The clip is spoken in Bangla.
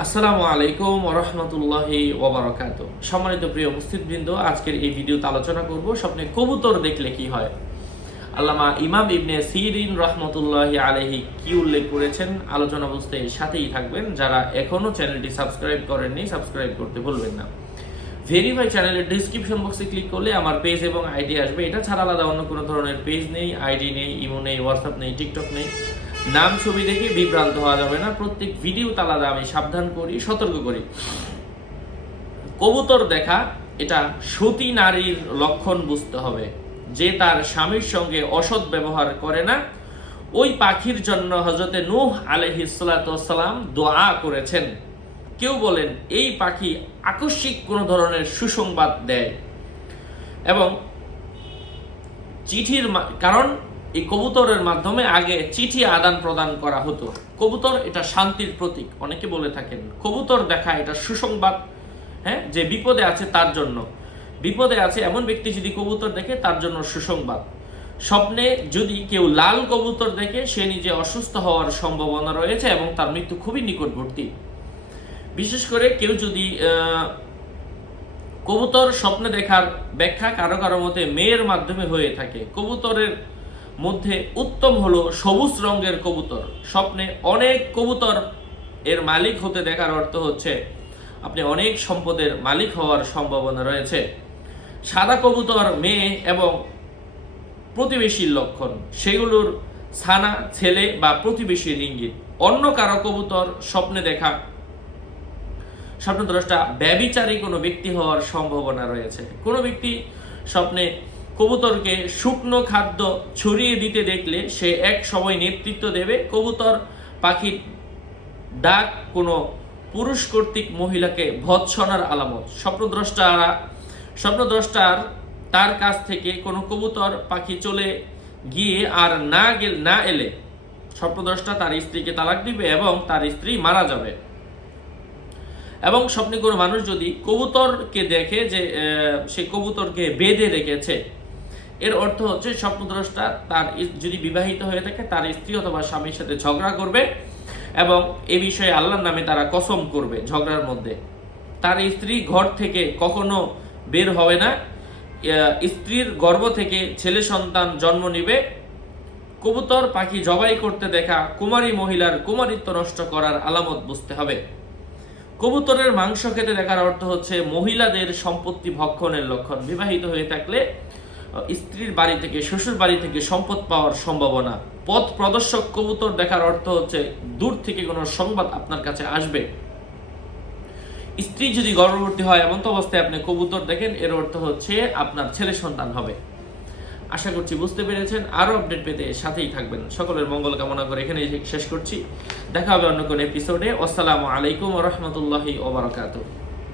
আসসালামু আলাইকুম ওয়া রাহমাতুল্লাহি ওয়া বারাকাতুহু। সম্মানিত প্রিয় উপস্থিতবৃন্দ, আজকের এই ভিডিওতে আলোচনা করব স্বপ্নে কবুতর দেখলে কি হয়। আল্লামা ইমাম ইবনে সিরিন রাহমাতুল্লাহি আলাইহি কি উল্লেখ করেছেন, আলোচনা বুঝতে সাথেই থাকবেন। যারা এখনো চ্যানেলটি সাবস্ক্রাইব করেননি, সাবস্ক্রাইব করতে ভুলবেন না। ভেরিফাই চ্যানেলের ডেসক্রিপশন বক্সে ক্লিক করলে আমার পেজ এবং আইডি আসবে। এটা ছাড়া আলাদা অন্য কোনো ধরনের পেজ নেই, আইডি নেই, ইমো নেই, হোয়াটসঅ্যাপ নেই, টিকটক নেই। নাম ছবি দেখে বিভ্রান্ত হওয়া যাবে না। প্রত্যেক ভিডিওতে আলাদা আমি সাবধান করি, সতর্ক করি। কবুতর দেখা এটা সতী নারীর লক্ষণ বুঝতে হবে, যে তার স্বামীর সঙ্গে অসৎ ব্যবহার করে না। ওই পাখির জন্য হযরতে নূহ আলাইহিস সালাতু ওয়াস সালাম দোয়া করেছেন। কেউ বলেন এই পাখি আকস্মিক কোনো ধরনের সুসংবাদ দেয় এবং চিঠির কারণ এই কবুতরের মাধ্যমে আগে চিঠি আদান প্রদান করা হতো। কবুতর এটা শান্তির প্রতীক, অনেকে বলে থাকেন। কবুতর দেখা এটা সুসংবাদ, হ্যাঁ, যে বিপদে আছে তার জন্য। বিপদে আছে এমন ব্যক্তি যদি কবুতর দেখে তার জন্য সুসংবাদ। স্বপ্নে যদি কেউ লাল কবুতর দেখে সে নিজে অসুস্থ হওয়ার সম্ভাবনা রয়েছে এবং তার মৃত্যু খুবই নিকটবর্তী। বিশেষ করে কেউ যদি কবুতর স্বপ্নে দেখার ব্যাখ্যা কারো কারো মতে মেয়ের মাধ্যমে হয়ে থাকে। কবুতরের মধ্যে উত্তম হলো সবুজ রঙের কবুতর। স্বপ্নে অনেক কবুতর এর মালিক হতে দেখার অর্থ হচ্ছে আপনি অনেক সম্পদের মালিক হওয়ার সম্ভাবনা রয়েছে। সাদা কবুতর মেয়ে এবং প্রতিবেশীর লক্ষণ, সেগুলোর ছানা ছেলে বা প্রতিবেশীর ইঙ্গিত। অন্য কারো কবুতর স্বপ্নে দেখা স্বপ্নদ্রষ্টা ব্যভিচারী কোনো ব্যক্তি হওয়ার সম্ভাবনা রয়েছে। কোনো ব্যক্তি স্বপ্নে কবুতরকে শুকনো খাদ্য ছড়িয়ে দিতে দেখলে সে এক সময় নেতৃত্ব দেবে। কবুতর পাখির ডাক কোনো পুরুষ কর্তৃক মহিলাকে ভৎসনার আলামত। স্বপ্নদ্রষ্টার তার কাছ থেকে কোনো কবুতর পাখি চলে গিয়ে আর না এলে স্বপ্নদ্রষ্টা তার স্ত্রীকে তালাক দিবে এবং তার স্ত্রী মারা যাবে। এবং স্বপ্নে কোনো মানুষ যদি কবুতরকে দেখে যে সে কবুতরকে বেঁধে রেখেছে, এর অর্থ হচ্ছে স্বপ্নদ্রষ্টা তার যদি বিবাহিত হয়ে থাকে তার স্ত্রী অথবা স্বামীর সাথে ঝগড়া করবে এবং এ বিষয়ে আল্লাহর নামে তারা কসম করবে ঝগড়ার মধ্যে। তার স্ত্রী ঘর থেকে কখনো বের হবে না। স্ত্রীর গর্ভ থেকে ছেলে সন্তান জন্ম নিবে। কবুতর পাখি জবাই করতে দেখা কুমারী মহিলার কুমারিত্ব নষ্ট করার আলামত বুঝতে হবে। কবুতরের মাংস খেতে দেখার অর্থ হচ্ছে মহিলাদের সম্পত্তি ভক্ষণের লক্ষণ। বিবাহিত হয়ে থাকলে স্ত্রীর বাড়ি থেকে শ্বশুর বাড়ি থেকে সম্পদ পাওয়ার সম্ভাবনা। পথ প্রদর্শক কবুতর দেখার অর্থ হচ্ছে দূর থেকে কোনো সংবাদ আপনার কাছে আসবে। স্ত্রী যদি গর্ভবতী হয় এমন তো অবস্থায় আপনি কবুতর দেখেন, এর অর্থ হচ্ছে আপনার ছেলে সন্তান হবে। আশা করছি বুঝতে পেরেছেন। আরো আপডেট পেতে সাথেই থাকবেন। সকলের মঙ্গল কামনা করে এখানেই শেষ করছি। দেখা হবে অন্য কোনো এপিসোডে। আসসালামু আলাইকুম ওয়া রাহমাতুল্লাহি ওয়া বারাকাতুহু।